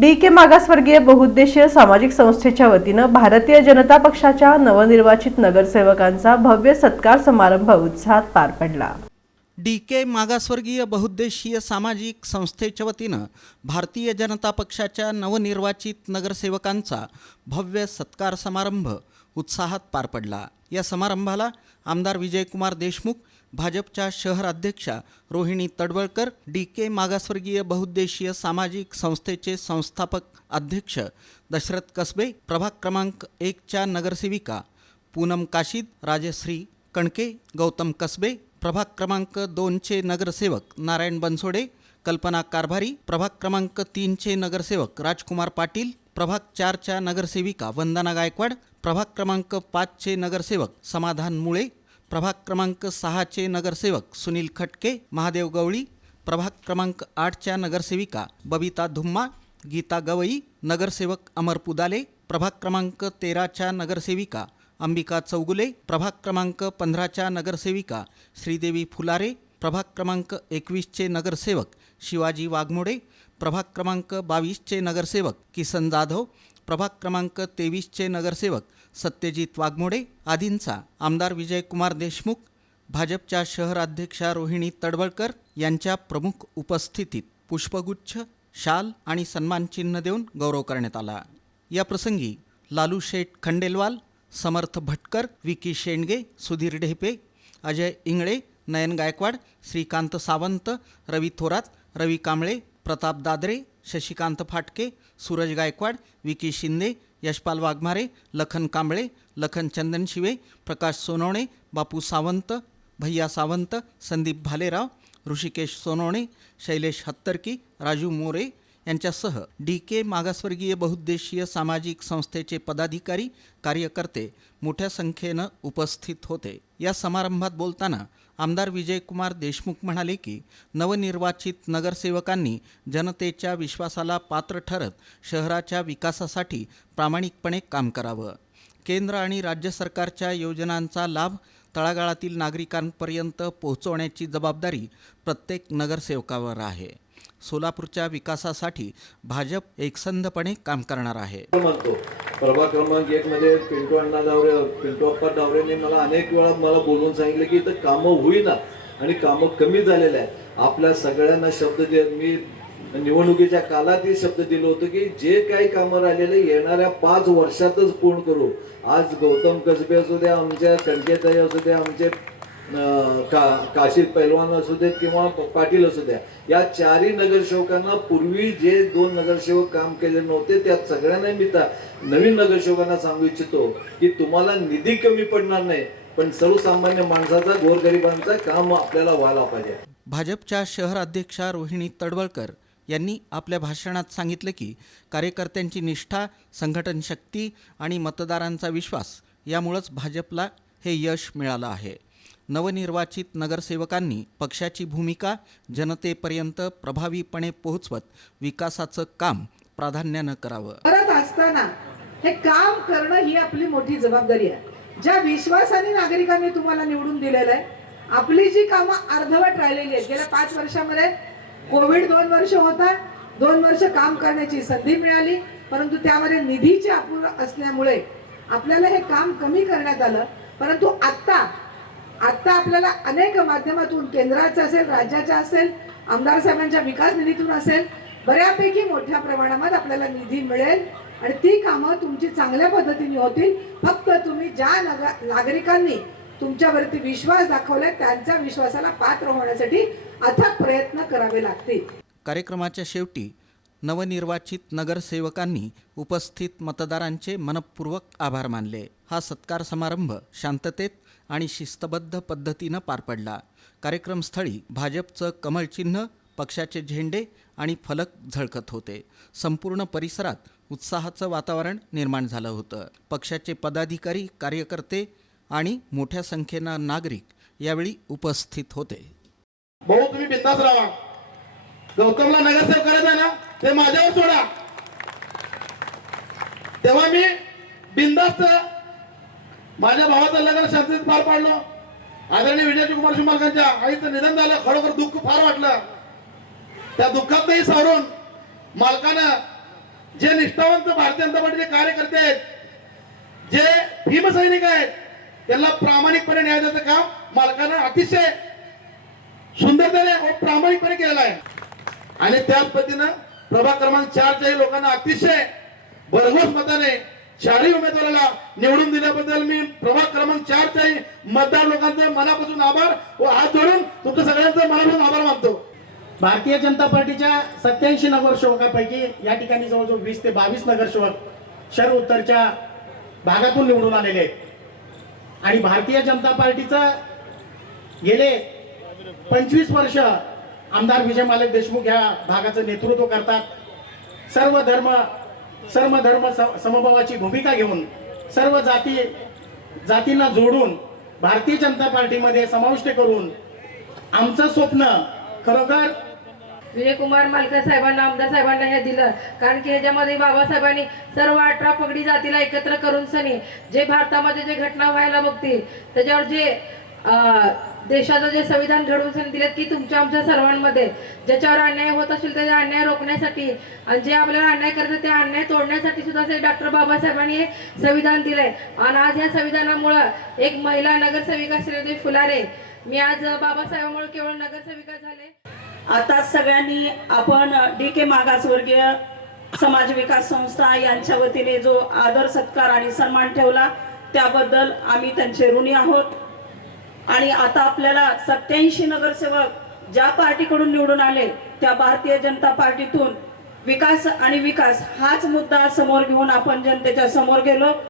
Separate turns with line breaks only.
D के मागासवर्गीय बहुउद्देशीय सामाजिक संस्थेच्या वतीनं भारतीय जनता पक्षाच्या नवनिर्वाचित नगरसेवकांचा भव्य सत्कार समारंभ उत्साहात पार पडला.
डी के मागासवर्गीय बहुउद्देशीय सामाजिक संस्थेच्या वतीनं भारतीय जनता पक्षाच्या नवनिर्वाचित नगरसेवकांचा भव्य सत्कार समारंभ उत्साहात पार पडला. या समारंभाला आमदार विजयकुमार देशमुख भाजपच्या शहर अध्यक्षा रोहिणी तडवळकर डी के मागासवर्गीय बहुउद्देशीय सामाजिक संस्थेचे संस्थापक अध्यक्ष दशरथ कसबे प्रभाग क्रमांक एकच्या नगरसेविका पूनम काशीद राजश्री कणके गौतम कसबे प्रभाग क्रमांक दोनचे नगरसेवक नारायण बनसोडे कल्पना कारभारी प्रभाग क्रमांक तीनचे नगरसेवक राजकुमार पाटील प्रभाग चारच्या नगरसेविका वंदना गायकवाड प्रभाग क्रमांक पाचचे नगरसेवक समाधान मुळे प्रभाग क्रमांक सहाचे नगरसेवक सुनील खटके महादेव गवळी प्रभाग क्रमांक आठच्या नगरसेविका बबिता धुम्मा गीता गवई नगरसेवक अमर पुदाले प्रभाग क्रमांक तेराच्या नगरसेविका अंबिका चौगुले प्रभाग क्रमांक पंधराच्या नगरसेविका श्रीदेवी फुलारे प्रभाग क्रमांक एकवीसचे नगरसेवक शिवाजी वाघमोडे प्रभाग क्रमांक बावीसचे नगरसेवक किसन जाधव प्रभाग क्रमांक तेवीसचे नगरसेवक सत्यजित वाघमोडे आदींचा आमदार विजयकुमार देशमुख भाजपच्या शहराध्यक्षा रोहिणी तडवळकर यांच्या प्रमुख उपस्थितीत पुष्पगुच्छ शाल आणि सन्मानचिन्ह देऊन गौरव करण्यात आला. या प्रसंगी लालू शेठ खंडेलवाल समर्थ भटकर विकी शेंडगे सुधीर ढेपे अजय इंगळे नयन गायकवाड श्रीकांत सावंत रवी थोरात रवी कांबळे प्रताप दादरे शशिकांत फाटके सूरज गायकवाड विकी शिंदे यशपाल वाघमारे लखन कांबळे लखन चंदन शिवे प्रकाश सोनवणे बापू सावंत भैया सावंत संदीप भालेराव ऋषिकेश सोनवणे शैलेश हत्तरकी राजू मोरे यांच्यासह डी के मागासवर्गीय बहुउद्देशीय सामाजिक संस्थेचे पदाधिकारी कार्यकर्ते मोठ्या संख्येनं उपस्थित होते. या समारंभात बोलताना आमदार विजयकुमार देशमुख म्हणाले की नवनिर्वाचित नगरसेवकांनी जनतेच्या विश्वासाला पात्र ठरत शहराच्या विकासासाठी प्रामाणिकपणे काम करावं. केंद्र आणि राज्य सरकारच्या योजनांचा लाभ तळागाळातील नागरिकांपर्यंत पोहोचवण्याची जबाबदारी प्रत्येक नगरसेवकावर आहे. सोलापूरच्या विकासासाठी भाजप एकसंधपणे काम करणार आहे.
म्हणतो. प्रभाग क्रमांक एक मध्ये पिंटू अण्णा डावरे पिंटू अप्पा डावरेने मला अनेक वेळा मला बोलून सांगितलं की इथं कामं होईना आणि कामं कमी झालेले आहे आपल्या सगळ्यांना शब्द दे मी निवडणुकीच्या काळातही शब्द दिलं होतं की जे काही कामं राहिलेले येणाऱ्या पाच वर्षातच पूर्ण करू. आज गौतम कसबे असू द्या आमच्या कणकेताई असू द्या आमचे का काशीद पैलवान असू देत किंवा पाटील असू द्या या चारही नगरसेवकांना पूर्वी जे दोन नगरसेवक काम केले नव्हते त्या सगळ्यांना मी त्या नवीन नगरसेवकांना सांगू इच्छितो की तुम्हाला निधी कमी पडणार नाही पण सर्वसामान्य माणसाचा गोरगरिबांचा काम आपल्याला व्हायला पाहिजे.
भाजपच्या शहर अध्यक्षा रोहिणी तडवळकर यांनी आपल्या भाषणात सांगितलं की कार्यकर्त्यांची निष्ठा संघटन शक्ती आणि मतदारांचा विश्वास यामुळंच भाजपला हे यश मिळालं आहे. नवनिर्वाचित नगरसेवकांनी पक्षाची भूमिका जनतेपर्यंत प्रभावीपणे पोहोचवत विकासाचं काम प्राधान्यानं करावं.
करत असताना हे काम करणं ही आपली मोठी जबाबदारी आहे. ज्या विश्वासाने नागरिकांनी तुम्हाला निवडून दिलेलं आहे आपली जी कामं अर्धवट राहिलेली आहेत गेल्या पाच वर्षामध्ये कोविड दोन वर्ष होता दोन वर्ष काम करण्याची संधी मिळाली परंतु त्यामध्ये निधीची अपुर असल्यामुळे आपल्याला हे काम कमी करण्यात आलं परंतु आत्ता आत्ता आपल्याला अनेक माध्यमातून केंद्राचं असेल राज्याच्या असेल आमदार साहेबांच्या विकास निधीतून असेल बऱ्यापैकी मोठ्या प्रमाणामध्ये आपल्याला निधी मिळेल. आणि ती कामं तुमची चांगल्या पद्धतीने होतील. फक्त तुम्ही ज्या नग नागरिकांनी तुमच्यावरती विश्वास दाखवलाय त्यांच्या विश्वासाला पात्र होण्यासाठी अथक प्रयत्न करावे लागतील.
कार्यक्रमाच्या शेवटी नवनिर्वाचित नगरसेवकांनी उपस्थित मतदारांचे मनपूर्वक आभार मानले. हा सत्कार समारंभ शांततेत आणि शिस्तबद्ध पद्धतीनं पार पडला. कार्यक्रमस्थळी भाजपचं कमळचिन्ह पक्षाचे झेंडे आणि फलक झळकत होते. संपूर्ण परिसरात उत्साहाचं वातावरण निर्माण झालं होतं. पक्षाचे पदाधिकारी कार्यकर्ते आणि मोठ्या संख्येनं नागरिक यावेळी उपस्थित होते.
भाऊ तुम्ही बिंदास राहा. गौतमला नगरसेवक करायचं ना ते माझ्यावर सोडा. तेव्हा मी बिंदास्त माझ्या भावाचं लग्न शांतीत पार पाडलं. आदरणीय विजय कुमार शिमालकांच्या आईचं निधन झालं. खरोखर दुःख फार वाटलं. त्या दुःखातही सारून मालकानं जे निष्ठावंत भारतीय जनता पार्टीचे कार्यकर्ते आहेत जे भीमसैनिक आहेत त्यांना प्रामाणिकपणे न्याय द्यायचं काम मालकानं अतिशय सुंदरतेने व प्रामाणिकपणे केलेलं आहे. आणि त्याच पद्धतीनं प्रभाग क्रमांक चारच्याही लोकांना अतिशय भरघोस मताने शहरी उमेदवाराला निवडून दिल्याबद्दल मी प्रभाग क्रमांक चारच्याही मतदार लोकांचे मनापासून आभार व हात जोडून तुमच्या सगळ्यांचा मनापासून आभार मानतो.
भारतीय जनता पार्टीच्या सत्याऐंशी नगरसेवकापैकी या ठिकाणी जवळजवळ वीस ते बावीस नगरसेवक शहर उत्तरच्या भागातून निवडून आलेले आहेत. आणि भारतीय जनता पार्टीचं गेले पंचवीस वर्ष आमदार विजय मालक देशमुख ह्या भागाचं नेतृत्व करतात. सर्व धर्म सर्व धर्म स- समभावाची भूमिका घेऊन सर्व जाती जातींना जोडून भारतीय जनता पार्टीमध्ये समाविष्ट करून आमचं स्वप्न खरोखर
विजयकुमार मालकर साहेबांना आमदार साहेबांना हे दिलं. कारण की ह्याच्यामध्ये बाबासाहेबांनी सर्व अठरा पगडी जातीला एकत्र करून सनी जे भारतामध्ये जे घटना व्हायला बघतील त्याच्यावर जे देशाचं जे संविधान घडवून सनी दिलेत की तुमच्या आमच्या सर्वांमध्ये ज्याच्यावर अन्याय होत असेल त्याचा अन्याय रोखण्यासाठी आणि जे आपल्याला अन्याय करतात त्या अन्याय तोडण्यासाठी सुद्धा ते डॉक्टर बाबासाहेबांनी हे संविधान दिलंय. आणि आज या संविधानामुळं एक महिला नगरसेविका श्रीदेवी फुलारे मी आज बाबासाहेबांमुळे केवळ नगरसेविका झाले.
आता सगळ्यांनी आपण डी के मागासवर्गीय समाज विकास संस्था यांच्या वतीने जो आदर सत्कार आणि सन्मान ठेवला त्याबद्दल आम्ही त्यांचे ऋणी आहोत. आणि आता आपल्याला सत्याऐंशी नगरसेवक ज्या पार्टीकडून निवडून आले त्या भारतीय जनता पार्टीतून विकास आणि विकास हाच मुद्दा समोर घेऊन आपण जनतेच्या समोर गेलो.